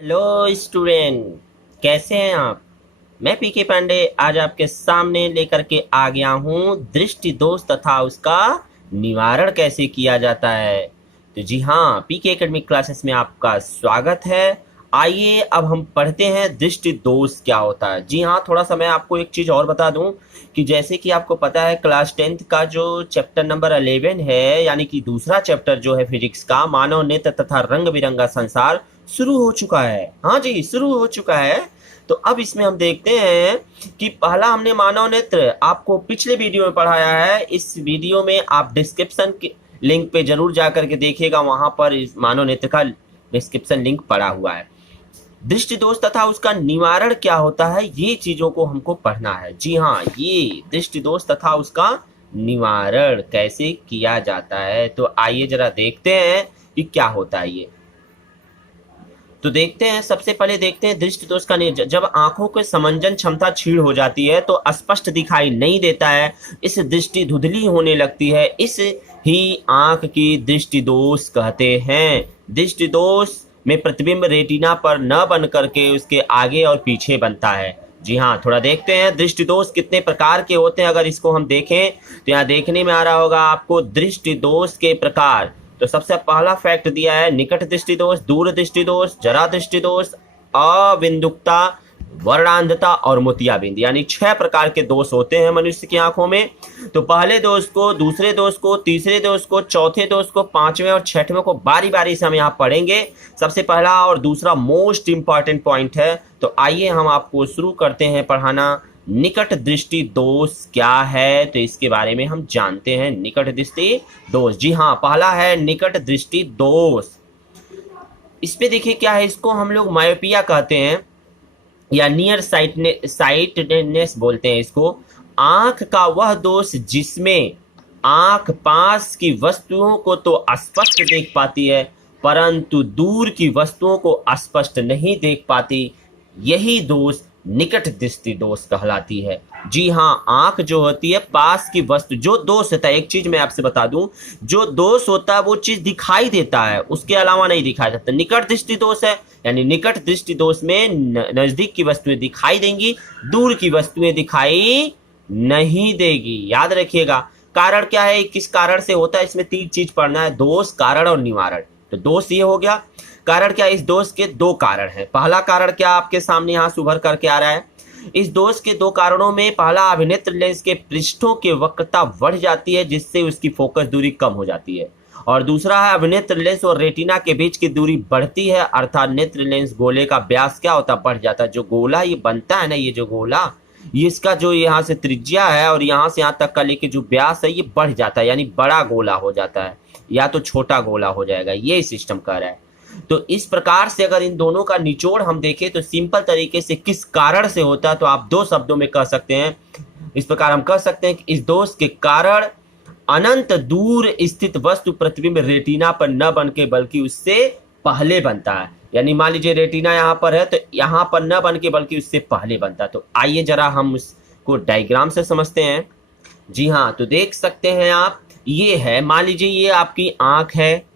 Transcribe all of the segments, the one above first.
Hello student, कैसे हैं आप। मैं पीके पांडे आज आपके सामने लेकर के आ गया हूँ दृष्टि दोष तथा उसका निवारण कैसे किया जाता है। तो जी हाँ, पीके एकेडमिक क्लासेस में आपका स्वागत है। आइए अब हम पढ़ते हैं दृष्टि दोष क्या होता है। जी हाँ, थोड़ा सा मैं आपको एक चीज़ और बता दूं कि जैसे कि आपको पता है क्लास 10th का जो चैप्टर नंबर 11 है, यानी कि दूसरा चैप्टर जो है फिजिक्स का मानव नेत्र तथा रंग बिरंगा संसार शुरू हो चुका है। हाँ जी, शुरू हो चुका है। तो अब इसमें हम देखते हैं कि पहला हमने मानव नेत्र आपको पिछले वीडियो में पढ़ाया है। इस वीडियो में आप डिस्क्रिप्शन के लिंक पे जरूर जा करके देखिएगा, वहां पर इस मानव नेत्र का डिस्क्रिप्शन लिंक पड़ा हुआ है। दृष्टि दोष तथा उसका निवारण क्या होता है, ये चीजों को हमको पढ़ना है। जी हाँ, ये दृष्टि दोष तथा उसका निवारण कैसे किया जाता है। तो आइए जरा देखते हैं कि क्या होता है ये। तो देखते हैं, सबसे पहले देखते हैं दृष्टि दोष का जब आंखों के समंजन क्षमता क्षीण हो जाती है तो स्पष्ट दिखाई नहीं देता है, इस दृष्टि धुंधली होने लगती है, इस ही आंख की दृष्टि दोष कहते हैं। दृष्टि दोष में प्रतिबिंब रेटिना पर न बन करके उसके आगे और पीछे बनता है। जी हाँ, थोड़ा देखते हैं दृष्टि दोष कितने प्रकार के होते हैं। अगर इसको हम देखें तो यहाँ देखने में आ रहा होगा आपको दृष्टि दोष के प्रकार। तो सबसे पहला फैक्ट दिया है निकट दृष्टि दोष, दूर दृष्टि दोष, जरा दृष्टि दोष, अविंदुकता, वर्णांधता और मोतियाबिंद, यानी 6 प्रकार के दोष होते हैं मनुष्य की आंखों में। तो पहले दोष को, दूसरे दोष को, तीसरे दोष को, चौथे दोष को, 5वें और 6वें को बारी बारी से हम यहाँ पढ़ेंगे। सबसे पहला और दूसरा मोस्ट इंपॉर्टेंट पॉइंट है। तो आइए हम आपको शुरू करते हैं पढ़ाना। निकट दृष्टि दोष क्या है, तो इसके बारे में हम जानते हैं। निकट दृष्टि दोष, जी हाँ, पहला है निकट दृष्टि दोष। इस पे देखिए क्या है, इसको हम लोग मायोपिया कहते हैं या नियर साइटनेस बोलते हैं इसको। आंख का वह दोष जिसमें आंख पास की वस्तुओं को तो स्पष्ट देख पाती है परंतु दूर की वस्तुओं को स्पष्ट नहीं देख पाती, यही दोष निकट दृष्टि दोष कहलाती है। जी हाँ, आंख जो होती है पास की वस्तु, जो दोष होता है, एक चीज मैं आपसे बता दूं, जो दोष होता है वो चीज दिखाई देता है, उसके अलावा नहीं दिखाई देता। निकट दृष्टि दोष है, यानी निकट दृष्टि दोष में नजदीक की वस्तुएं दिखाई देंगी, दूर की वस्तुएं दिखाई नहीं देगी। याद रखिएगा। कारण क्या है, किस कारण से होता है, इसमें 3 चीज पढ़ना है, दोष, कारण और निवारण। तो दोष ये हो गया। कारण क्या, इस दोष के 2 कारण हैं। पहला कारण क्या आपके सामने यहाँ उभर करके आ रहा है। इस दोष के 2 कारणों में पहला, अभिनेत्र लेंस के पृष्ठों की वक्रता बढ़ जाती है जिससे उसकी फोकस दूरी कम हो जाती है, और दूसरा है अभिनेत्र लेंस और रेटिना के बीच की दूरी बढ़ती है, अर्थात नेत्र लेंस गोले का व्यास क्या होता है, बढ़ जाता है। जो गोला ये बनता है ना, ये जो गोला, ये इसका जो यहाँ से त्रिज्या है और यहाँ से यहाँ तक का लेके जो व्यास है ये बढ़ जाता है, यानी बड़ा गोला हो जाता है या तो छोटा गोला हो जाएगा, ये सिस्टम कह रहा है। तो इस प्रकार से अगर इन दोनों का निचोड़ हम देखें तो सिंपल तरीके से किस कारण से होता है, तो आप 2 शब्दों में कह सकते हैं। इस प्रकार हम कह सकते हैं कि इस दोष के कारण अनंत दूर स्थित वस्तु प्रतिबिंब रेटिना पर न बन के बल्कि उससे पहले बनता है। यानी मान लीजिए रेटिना यहाँ पर है तो यहाँ पर न बन के बल्कि उससे पहले बनता है। तो आइए जरा हम उसको डायग्राम से समझते हैं। जी हाँ, तो देख सकते हैं आप, ये है, मान लीजिए ये आपकी आंख है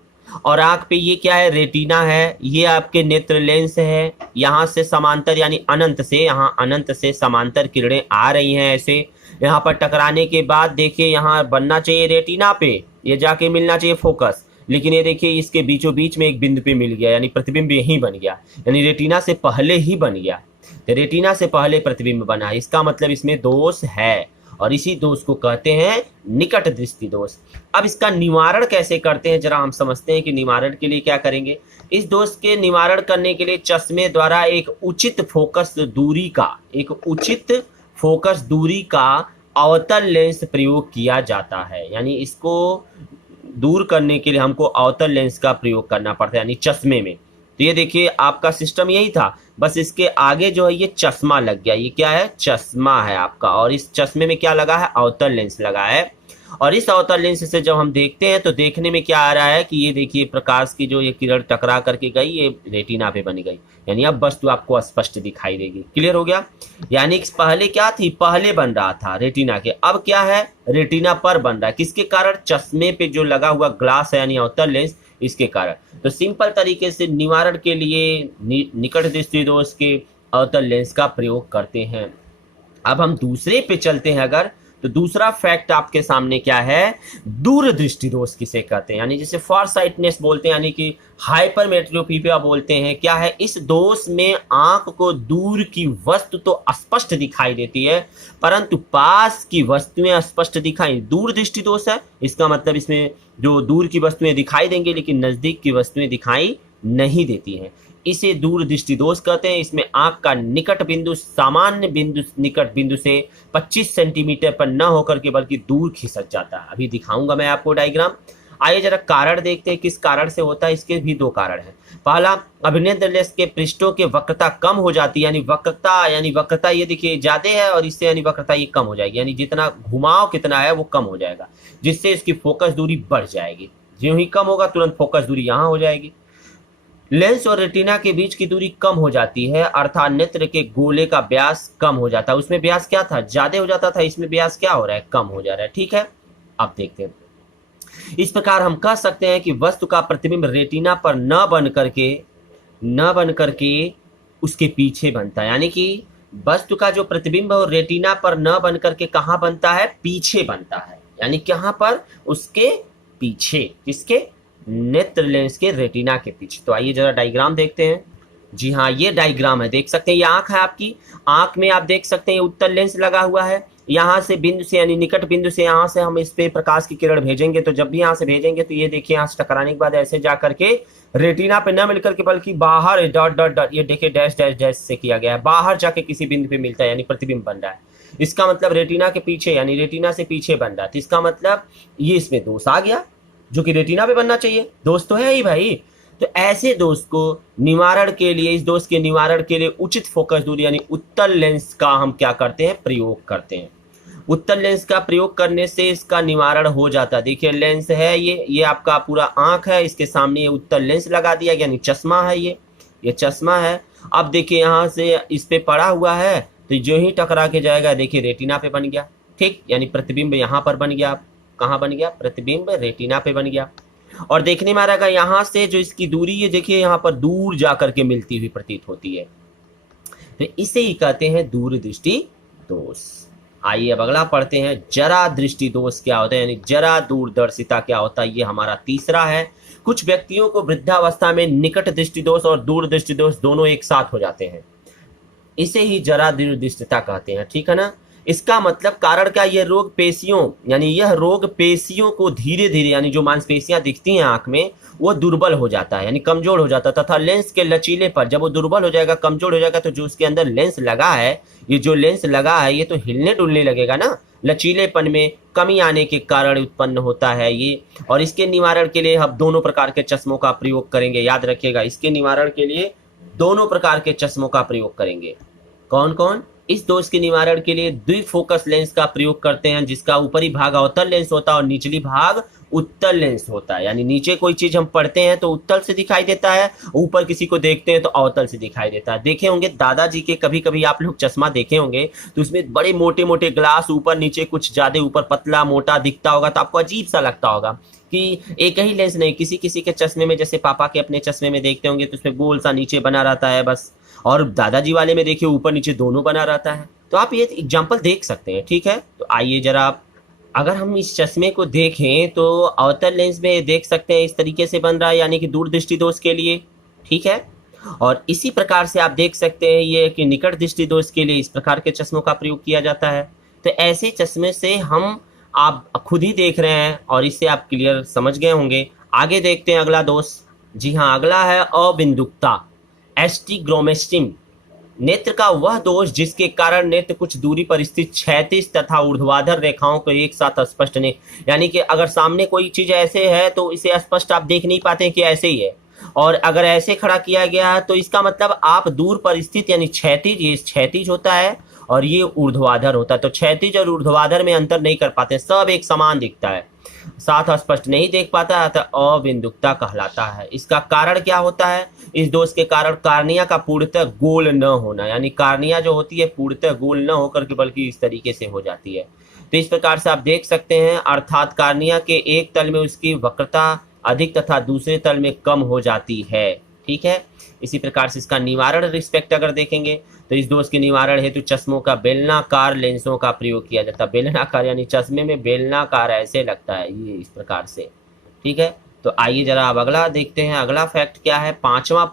और आंख पे ये क्या है, रेटिना है, ये आपके नेत्र लेंस है। यहाँ से समांतर यानी अनंत से, यहाँ अनंत से समांतर किरणें आ रही हैं ऐसे। यहाँ पर टकराने के बाद देखिए यहाँ बनना चाहिए रेटिना पे, ये जाके मिलना चाहिए फोकस, लेकिन ये देखिए इसके बीचों बीच में एक बिंदु पे मिल गया, यानी प्रतिबिंब यहीं बन गया, यानी रेटिना से पहले ही बन गया। तो रेटिना से पहले प्रतिबिंब बना, इसका मतलब इसमें दोष है और इसी दोष को कहते हैं निकट दृष्टि दोष। अब इसका निवारण कैसे करते हैं, जरा हम समझते हैं कि निवारण के लिए क्या करेंगे। इस दोष के निवारण करने के लिए चश्मे द्वारा एक उचित फोकस दूरी का अवतल लेंस प्रयोग किया जाता है। यानी इसको दूर करने के लिए हमको अवतल लेंस का प्रयोग करना पड़ता है, यानी चश्मे में। तो ये देखिए आपका सिस्टम यही था, बस इसके आगे जो है ये चश्मा लग गया। ये क्या है, चश्मा है आपका, और इस चश्मे में क्या लगा है, अवतल लेंस लगा है। और इस अवतल लेंस से जब हम देखते हैं तो देखने में क्या आ रहा है कि ये देखिए प्रकाश की जो ये किरण टकरा करके गई, ये रेटिना पे बन गई, यानी अब वस्तु आपको स्पष्ट दिखाई देगी। क्लियर हो गया। यानी पहले क्या थी, पहले बन रहा था रेटिना के, अब क्या है, रेटिना पर बन रहा है। किसके कारण, चश्मे पे जो लगा हुआ ग्लास है यानी अवतल लेंस, इसके कारण। तो सिंपल तरीके से निवारण के लिए निकट दृष्टि दोष के अवतल लेंस का प्रयोग करते हैं। अब हम दूसरे पे चलते हैं अगर, तो दूसरा फैक्ट आपके सामने क्या है, दूरदृष्टि दोष किसे कहते हैं, यानी जिसे फार साइटनेस बोलते हैं, यानी कि हाइपरमेट्रोपिया बोलते हैं। क्या है, इस दोष में आंख को दूर की वस्तु तो स्पष्ट दिखाई देती है, परंतु पास की वस्तुएं स्पष्ट दिखाई, दूरदृष्टि दोष है। इसका मतलब इसमें जो दूर की वस्तुएं दिखाई देंगी लेकिन नजदीक की वस्तुएं दिखाई नहीं देती हैं, इसे दूरदृष्टि दोष कहते हैं। इसमें आंख का निकट बिंदु सामान्य बिंदु निकट बिंदु से 25 सेंटीमीटर पर न होकर के बल्कि दूर खिसक जाता है। अभी दिखाऊंगा मैं आपको डायग्राम। आइए जरा कारण देखते हैं किस कारण से होता है। इसके भी दो कारण हैं। पहला, अभिनेत्र लेंस के पृष्ठों की वक्रता कम हो जाती है, यानी वक्रता ये देखिए ज्यादा है और इससे यानी वक्रता ये कम हो जाएगी, यानी जितना घुमाव कितना है वो कम हो जाएगा, जिससे इसकी फोकस दूरी बढ़ जाएगी। ज्यों ही कम होगा तुरंत फोकस दूरी यहाँ हो जाएगी। लेंस और रेटिना के बीच की दूरी कम हो जाती है, अर्थात नेत्र के गोले का व्यास कम हो जाता है। उसमें व्यास क्या था, ज्यादा हो जाता था, इसमें व्यास क्या हो रहा है, कम हो जा रहा है। ठीक है, अब देखते हैं। इस प्रकार हम कह सकते हैं कि वस्तु का प्रतिबिंब रेटिना पर न बन करके उसके पीछे बनता है, यानी कि वस्तु का जो प्रतिबिंब है रेटिना पर न बन करके कहाँ बनता है, पीछे बनता है, यानी कहाँ पर, उसके पीछे, किसके, नेत्र लेंस के रेटिना के पीछे। तो आइए जरा डायग्राम देखते हैं। जी हाँ, ये डायग्राम है, देख सकते हैं, ये आंख है आपकी। आंख में आप देख सकते हैं उत्तल लेंस लगा हुआ है। यहाँ से बिंदु से यानी निकट बिंदु से यहाँ से हम इस पे प्रकाश की किरण भेजेंगे, तो जब भी यहाँ से भेजेंगे तो ये देखिए यहाँ से टकराने के बाद ऐसे जा करके रेटिना पे न मिलकर के बल्कि बाहर डॉट डॉट डॉट, ये देखिए डैश डैश डैश से किया गया है, बाहर जाके किसी बिंदु पे मिलता है, यानी प्रतिबिंब बन रहा है। इसका मतलब रेटिना के पीछे, यानी रेटिना से पीछे बन रहा है। तो इसका मतलब ये इसमें दोष आ गया, जो कि रेटिना पे बनना चाहिए। दोष तो है ही भाई। तो ऐसे दोष को निवारण के लिए, इस दोष के निवारण के लिए उचित फोकस दूरी यानी उत्तल लेंस का हम क्या करते हैं, प्रयोग करते हैं। उत्तल लेंस का प्रयोग करने से इसका निवारण हो जाता है। देखिए लेंस है, ये आपका पूरा आंख है, इसके सामने ये उत्तल लेंस लगा दिया, यानी चश्मा है, ये चश्मा है। अब देखिए यहाँ से इस पे पड़ा हुआ है, तो जो ही टकरा के जाएगा देखिए रेटिना पे बन गया। ठीक, यानी प्रतिबिंब यहाँ पर बन गया। कहाँ बन गया, प्रतिबिंब रेटिना पे बन गया। और देखने में आ रहा है यहाँ से जो इसकी दूरी, ये देखिए यहाँ पर दूर जा करके मिलती हुई प्रतीत होती है। तो इसे ही कहते हैं दूरदृष्टि दोष। आइए अब अगला पढ़ते हैं, जरा दृष्टि दोष क्या होता है, यानी जरा दूरदर्शिता क्या होता है। ये हमारा तीसरा है। कुछ व्यक्तियों को वृद्धावस्था में निकट दृष्टि दोष और दूरदृष्टि दोष दोनों एक साथ हो जाते हैं, इसे ही जरा दूरदृष्टिता कहते हैं। ठीक है ना। इसका मतलब कारण क्या, ये रोग पेशियों, यानी यह रोग पेशियों को धीरे धीरे, यानी जो मांसपेशियां दिखती हैं आंख में, वो दुर्बल हो जाता है, यानी कमजोर हो जाता है, तथा लेंस के लचीले पर जब वो दुर्बल हो जाएगा, कमजोर हो जाएगा, तो जो उसके अंदर लेंस लगा है, ये जो लेंस लगा है ये तो हिलने डुलने लगेगा ना। लचीलेपन में कमी आने के कारण उत्पन्न होता है ये। और इसके निवारण के लिए हम दोनों प्रकार के चश्मों का प्रयोग करेंगे, याद रखिएगा। इसके निवारण के लिए दोनों प्रकार के चश्मों का प्रयोग करेंगे। कौन कौन, इस दोष के निवारण के लिए द्विफोकस लेंस का प्रयोग करते हैं, जिसका ऊपरी भाग अवतल लेंस होता है और निचली भाग उत्तल लेंस होता है। यानी नीचे कोई चीज हम पढ़ते हैं तो उत्तल से दिखाई देता है, ऊपर किसी को देखते हैं तो अवतल से दिखाई देता है। देखे होंगे दादाजी के, कभी कभी आप लोग चश्मा देखे होंगे तो उसमें बड़े मोटे मोटे ग्लास, ऊपर नीचे कुछ ज्यादा ऊपर पतला मोटा दिखता होगा, तो आपको अजीब सा लगता होगा कि एक ही लेंस नहीं, किसी किसी के चश्मे में, जैसे पापा के अपने चश्मे में देखते होंगे तो उसमें गोल सा नीचे बना रहता है बस, और दादाजी वाले में देखिए ऊपर नीचे दोनों बना रहता है। तो आप ये एग्जाम्पल देख सकते हैं। ठीक है, तो आइए जरा आप, अगर हम इस चश्मे को देखें तो अवतल लेंस में देख सकते हैं इस तरीके से बन रहा है, यानी कि दूरदृष्टि दोष के लिए। ठीक है, और इसी प्रकार से आप देख सकते हैं ये कि निकट दृष्टि दोष के लिए इस प्रकार के चश्मों का प्रयोग किया जाता है। तो ऐसे चश्मे से हम, आप खुद ही देख रहे हैं और इससे आप क्लियर समझ गए होंगे। आगे देखते हैं अगला दोष। जी हाँ, अगला है अबिंदुकता, एस्टिग्मेटिज्म। नेत्र का वह दोष जिसके कारण नेत्र कुछ दूरी पर स्थित क्षैतिज तथा ऊर्ध्वाधर रेखाओं को एक साथ स्पष्ट नहीं, यानी कि अगर सामने कोई चीज ऐसे है तो इसे स्पष्ट आप देख नहीं पाते कि ऐसे ही है, और अगर ऐसे खड़ा किया गया है तो इसका मतलब आप दूर पर स्थित, यानी क्षैतिज, ये क्षैतिज होता है और ये ऊर्ध्वाधर होता है। तो क्षैतिज और ऊर्ध्वाधर में अंतर नहीं कर पाते, सब एक समान दिखता है, साथ स्पष्ट नहीं देख पाता है, तो अबिंदुकता कहलाता है। इसका कारण क्या होता है, इस दोष के कारण कार्निया का पूर्णतः गोल न होना, यानी कार्निया जो होती है पूर्णतः गोल न होकर के बल्कि इस तरीके से हो जाती है। तो इस प्रकार से आप देख सकते हैं, अर्थात कार्निया के एक तल में उसकी वक्रता अधिक तथा दूसरे तल में कम हो जाती है। ठीक है, इसी प्रकार से इसका निवारण रिस्पेक्ट अगर देखेंगे तो इस दोष के निवारण हेतु चश्मों का बेलनाकार लेंसों का प्रयोग किया जाता है। बेलनाकार यानी चश्मे में बेलनाकार ऐसे लगता है, ये इस प्रकार से। ठीक है, तो आइए जरा अब अगला देखते हैं। अगला फैक्ट क्या है, पांचवा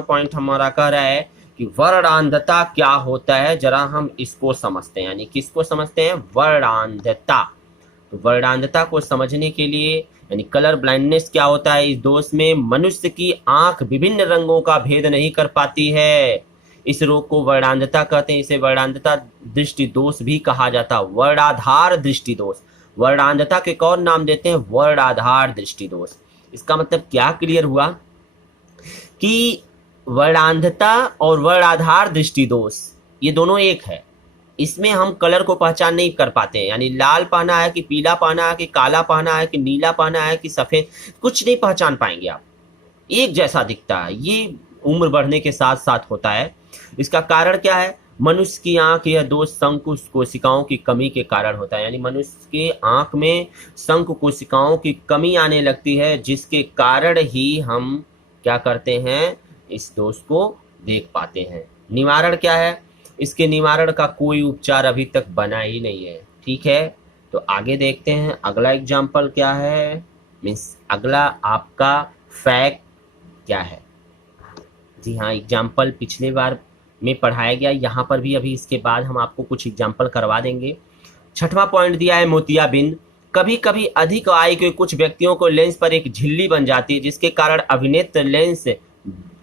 पॉइंट हमारा कह रहा है कि वर्णांधता क्या होता है, जरा हम इसको समझते हैं। यानी किसको समझते हैं, वर्णांधता। तो वर्णांधता को समझने के लिए यानी कलर ब्लाइंडनेस क्या होता है, इस दोष में मनुष्य की आंख विभिन्न रंगों का भेद नहीं कर पाती है। इस रोग को वर्णांधता कहते हैं। इसे वर्णांधता दृष्टि दोष भी कहा जाता है, वर्णाधार दृष्टि दोष। वर्णांधता के कौन नाम देते हैं, वर्णाधार दृष्टि दोष। इसका मतलब क्या क्लियर हुआ कि वर्णांधता और वर्णाधार दृष्टि दोष ये दोनों एक है। इसमें हम कलर को पहचान नहीं कर पाते हैं, यानी लाल पहना है कि पीला पहना है कि काला पहना है कि नीला पहना है कि सफेद, कुछ नहीं पहचान पाएंगे आप। एक जैसा दिखता है, ये उम्र बढ़ने के साथ साथ होता है। इसका कारण क्या है, मनुष्य की आंख यह दोष शंकु कोशिकाओं की कमी के कारण होता है। यानी मनुष्य के आंख में शंकु कोशिकाओं की कमी आने लगती है, जिसके कारण ही हम क्या करते हैं, इस दोष को देख पाते हैं। निवारण क्या है, इसके निवारण का कोई उपचार अभी तक बना ही नहीं है। ठीक है, तो आगे देखते हैं अगला एग्जाम्पल क्या है, मीन्स अगला आपका फैक्ट क्या है। जी हाँ, एग्जाम्पल पिछले बार में पढ़ाया गया, यहाँ पर भी अभी इसके बाद हम आपको कुछ एग्जाम्पल करवा देंगे। छठवां पॉइंट दिया है मोतियाबिंद। कभी कभी अधिक आयु के कुछ व्यक्तियों को लेंस पर एक झिल्ली बन जाती है, जिसके कारण अभिनेत्र लेंस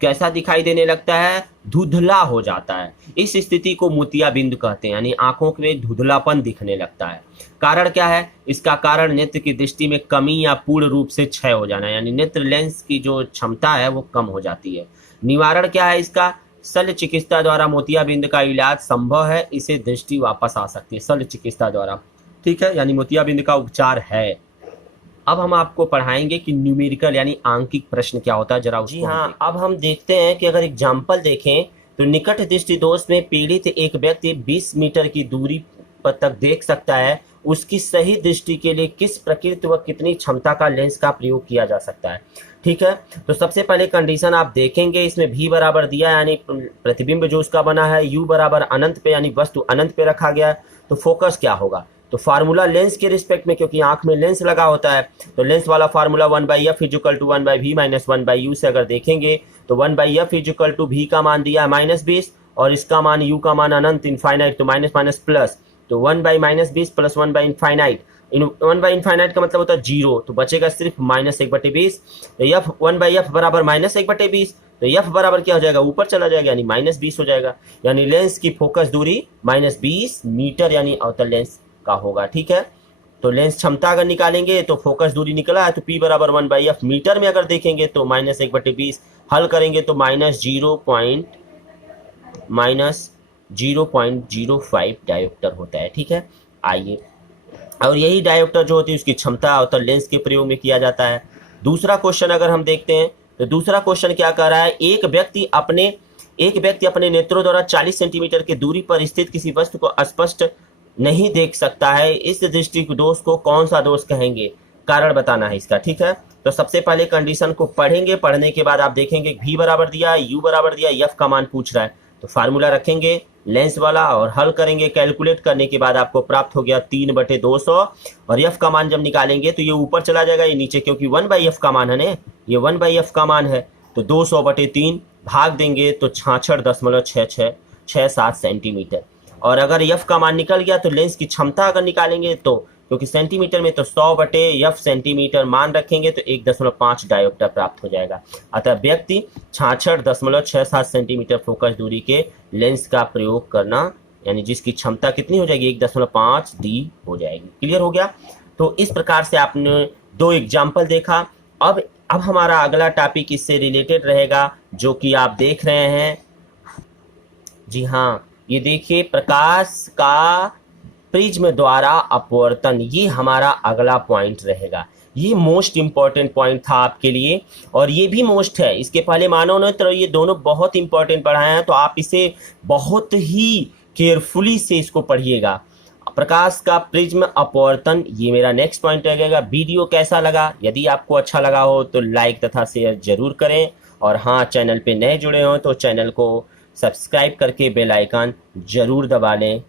कैसा दिखाई देने लगता है, धुंधला हो जाता है। इस स्थिति को मोतियाबिंद कहते हैं, यानी आंखों में धुंधलापन दिखने लगता है। कारण क्या है, इसका कारण नेत्र की दृष्टि में कमी या पूर्ण रूप से क्षय हो जाना, यानी नेत्र लेंस की जो क्षमता है वो कम हो जाती है। निवारण क्या है इसका, शल्य चिकित्सा द्वारा मोतियाबिंद का इलाज संभव है, इसे दृष्टि वापस आ सकती है शल्य चिकित्सा द्वारा। ठीक है, यानी मोतियाबिंद का उपचार है। अब हम आपको पढ़ाएंगे कि न्यूमेरिकल यानी आंकिक प्रश्न क्या होता है, जरा उसको। जी हाँ, अब हम देखते हैं कि अगर एग्जाम्पल देखें तो निकट दृष्टि दोष में पीड़ित एक व्यक्ति 20 मीटर की दूरी पर तक देख सकता है। उसकी सही दृष्टि के लिए किस प्रकृति व कितनी क्षमता का लेंस का प्रयोग किया जा सकता है। ठीक है, तो सबसे पहले कंडीशन आप देखेंगे, इसमें भी बराबर दिया है, यानी प्रतिबिंब जो उसका बना है, यू बराबर अनंत पे, यानी वस्तु अनंत पे रखा गया है। तो फोकस क्या होगा, तो फार्मूला लेंस के रिस्पेक्ट में, क्योंकि आंख में लेंस लगा होता है, तो लेंस वाला formula 1/f equal to 1/v minus 1/u से अगर देखेंगे तो 1/f इक्वल टू v का मान दिया है -20 और इसका मान u का मान अनंत इनफाइनाइट, तो माइनस माइनस प्लस, तो 1/-20 प्लस 1/इनफाइनाइट। 1/इनफाइनाइट का मतलब होता है 0, तो बचेगा सिर्फ -1/20। तो f 1/f बराबर -1/20, तो f बराबर क्या हो जाएगा, ऊपर चला जाएगा, यानी -20 हो जाएगा। यानी लेंस की फोकस दूरी -20 मीटर यानी अवतल लेंस का होगा। ठीक है, तो लेंस क्षमता अगर निकालेंगे तो फोकस दूरी निकला है, तो p बराबर 1/f मीटर में अगर देखेंगे तो -1/20, हल करेंगे तो -0.05 डायोप्टर होता है। ठीक है, आइए, और यही डायोप्टर जो होती है उसकी क्षमता अवतल लेंस के प्रयोग में किया जाता है। दूसरा क्वेश्चन अगर हम देखते हैं तो दूसरा क्वेश्चन क्या कर रहा है, एक व्यक्ति अपने नेत्रों द्वारा 40 सेंटीमीटर की दूरी पर स्थित किसी वस्तु को स्पष्ट नहीं देख सकता है। इस दृष्टि दोष को कौन सा दोष कहेंगे, कारण बताना है इसका। ठीक है, तो सबसे पहले कंडीशन को पढ़ेंगे, पढ़ने के बाद आप देखेंगे v बराबर दिया, u बराबर दिया, f का मान पूछ रहा है, तो फार्मूला रखेंगे लेंस वाला और हल करेंगे। कैलकुलेट करने के बाद आपको प्राप्त हो गया 3/200 और f का मान जब निकालेंगे तो ये ऊपर चला जाएगा, ये नीचे, क्योंकि 1/f का मान है ना, ये 1/f का मान है, तो 200/3 भाग देंगे तो 66.6667 सेंटीमीटर। और अगर f का मान निकल गया तो लेंस की क्षमता अगर निकालेंगे तो, क्योंकि सेंटीमीटर में, तो 100/f सेंटीमीटर मान रखेंगे तो 1.5 डायोप्टर प्राप्त हो जाएगा। अतः व्यक्ति 66.67 सेंटीमीटर फोकस दूरी के लेंस का प्रयोग करना, यानी जिसकी क्षमता कितनी हो जाएगी, 1.5 डी हो जाएगी। क्लियर हो गया। तो इस प्रकार से आपने 2 एग्जाम्पल देखा। अब हमारा अगला टॉपिक इससे रिलेटेड रहेगा, जो कि आप देख रहे हैं। जी हाँ, ये देखिए, प्रकाश का प्रिज्म द्वारा अपवर्तन, ये हमारा अगला पॉइंट रहेगा। ये मोस्ट इंपॉर्टेंट पॉइंट था आपके लिए, और ये भी मोस्ट है। इसके पहले मानव नेत्र, ये दोनों बहुत इंपॉर्टेंट पढ़ाए हैं, तो आप इसे बहुत ही केयरफुली से इसको पढ़िएगा। प्रकाश का प्रिज्म अपवर्तन, ये मेरा नेक्स्ट पॉइंट रहेगा। वीडियो कैसा लगा? यदि आपको अच्छा लगा हो तो लाइक तथा शेयर जरूर करें, और हाँ, चैनल पे नए जुड़े हो तो चैनल को सब्सक्राइब करके बेल आइकन जरूर दबा लें।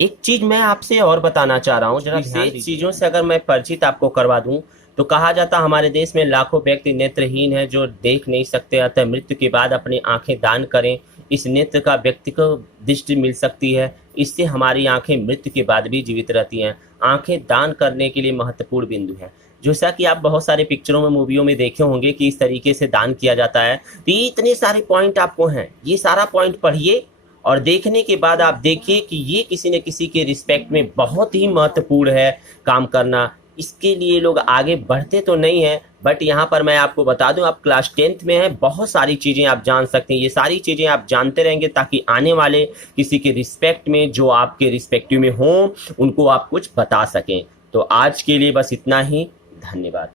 एक चीज मैं आपसे और बताना चाह रहा हूँ, जरा विशेष चीजों से अगर मैं परिचित आपको करवा दूं तो कहा जाता हमारे देश में लाखों व्यक्ति नेत्रहीन हैं जो देख नहीं सकते, अतः मृत्यु के बाद अपनी आंखें दान करें। इस नेत्र का व्यक्ति को दृष्टि मिल सकती है, इससे हमारी आंखें मृत्यु के बाद भी जीवित रहती हैं। आंखें दान करने के लिए महत्वपूर्ण बिंदु है, जैसा कि आप बहुत सारे पिक्चरों में, मूवियों में देखे होंगे कि इस तरीके से दान किया जाता है। तो ये इतने सारे पॉइंट आपको हैं, ये सारा पॉइंट पढ़िए और देखने के बाद आप देखिए कि ये किसी न किसी के रिस्पेक्ट में बहुत ही महत्वपूर्ण है काम करना। इसके लिए लोग आगे बढ़ते तो नहीं हैं, बट यहाँ पर मैं आपको बता दूं, आप क्लास 10th में हैं, बहुत सारी चीज़ें आप जान सकते हैं। ये सारी चीज़ें आप जानते रहेंगे ताकि आने वाले किसी के रिस्पेक्ट में, जो आपके रिस्पेक्टिव में हों, उनको आप कुछ बता सकें। तो आज के लिए बस इतना ही। धन्यवाद।